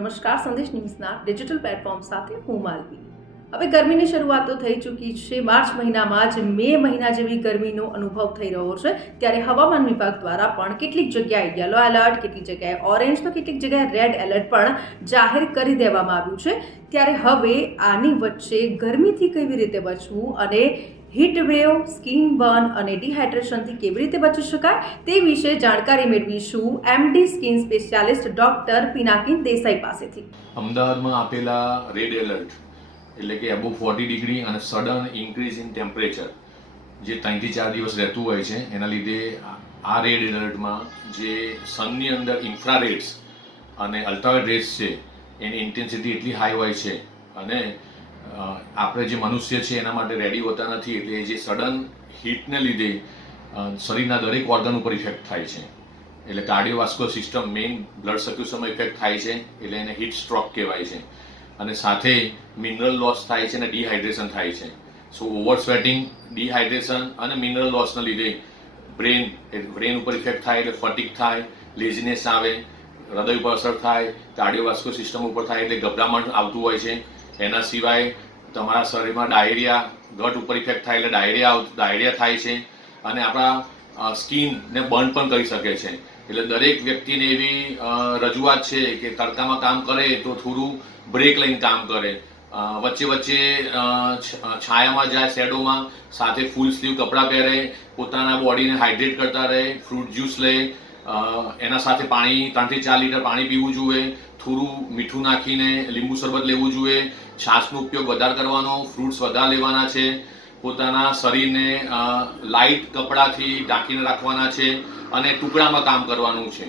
નમસ્કાર, સંદેશ ન્યૂઝના digital platform સાથે હું માલવી. હવે ગરમીની શરૂઆત તો થઈ ચૂકી છે. માર્ચ મહિનામાં જ મે મહિના જેવી ગરમીનો અનુભવ થઈ રહ્યો છે. ત્યારે હવામાન વિભાગ દ્વારા પણ કેટલીક જગ્યાએ યલો એલર્ટ, કેટલીક જગ્યાએ ઓરેન્જ તો કેટલીક જગ્યાએ રેડ એલર્ટ પણ જાહેર કરી દેવામાં આવ્યું છે. ત્યારે હવે આની વચ્ચે ગરમીથી કેવી રીતે બચવું અને હીટ વેવ, સ્કિન બર્ન અને ડિહાઇડ્રેશનથી કેવી રીતે બચી શકાય તે વિશે જાણકારી મેળવીશું MD skin specialist doctor Pinakin Desai પાસેથી. અમદાવાદમાં આપેલા રેડ એલર્ટ એટલે કે અબોવ 40 ડિગ્રી અને સડન ઇન્ક્રીઝ ઇન ટેમ્પરેચર જે 3 થી 4 દિવસ રહેતું હોય છે, એના લીધે આ રેડ એલર્ટમાં જે સનની અંદર ઇન્ફ્રારેડ્સ અને અલ્ટ્રાવાયોલેટ રેસ છે એની ઇન્ટેન્સિટી એટલી હાઈ હોય છે અને આપણે જે મનુષ્ય છે એના માટે રેડી હોતા નથી. એટલે જે સડન હીટને લીધે શરીરના દરેક ઓર્ગન ઉપર ઇફેક્ટ થાય છે. એટલે કાર્ડિયોવાસ્ક્યુલર સિસ્ટમ, મેઇન બ્લડ સર્ક્યુલેશનમાં ઇફેક્ટ થાય છે, એટલે એને હીટ સ્ટ્રોક કહેવાય છે. અને સાથે મિનરલ લોસ થાય છે અને ડિહાઇડ્રેશન થાય છે. સો ઓવર સ્વેટિંગ, ડિહાઇડ્રેશન અને મિનરલ લોસના લીધે બ્રેન ઉપર ઇફેક્ટ થાય એટલે ફટીગ થાય, લેઝીનેસ આવે, હૃદય ઉપર અસર થાય, કાર્ડિયોવાસ્ક્યુલર સિસ્ટમ ઉપર થાય એટલે ગભરામણ આવતું હોય છે. એના સિવાય તમારા શરીરમાં ડાયરિયા, ગટ ઉપર ઇફેક્ટ થાય એટલે ડાયરિયા થાય છે અને આપણા સ્કિનને બર્ન પણ કરી શકે છે. એટલે દરેક વ્યક્તિને એવી રજૂઆત છે કે તડકામાં કામ કરે તો થોડું બ્રેક લઈને કામ કરે, વચ્ચે છાયામાં જાય, શેડોમાં, સાથે ફૂલ સ્લીવ કપડાં પહેરે, પોતાના બોડીને હાઇડ્રેટ કરતા રહે, ફ્રૂટ જ્યુસ લે, એના સાથે પાણી 3 થી 4 લીટર પાણી પીવું જોઈએ, થોડું મીઠું નાખીને લીંબુ શરબત લેવું જોઈએ, છાશનો ઉપયોગ વધારે કરવાનો, ફ્રૂટ્સ વધારે લેવાના છે, પોતાના શરીરને લાઇટ કપડાથી ઢાંકીને રાખવાના છે અને ટુકડામાં કામ કરવાનું છે.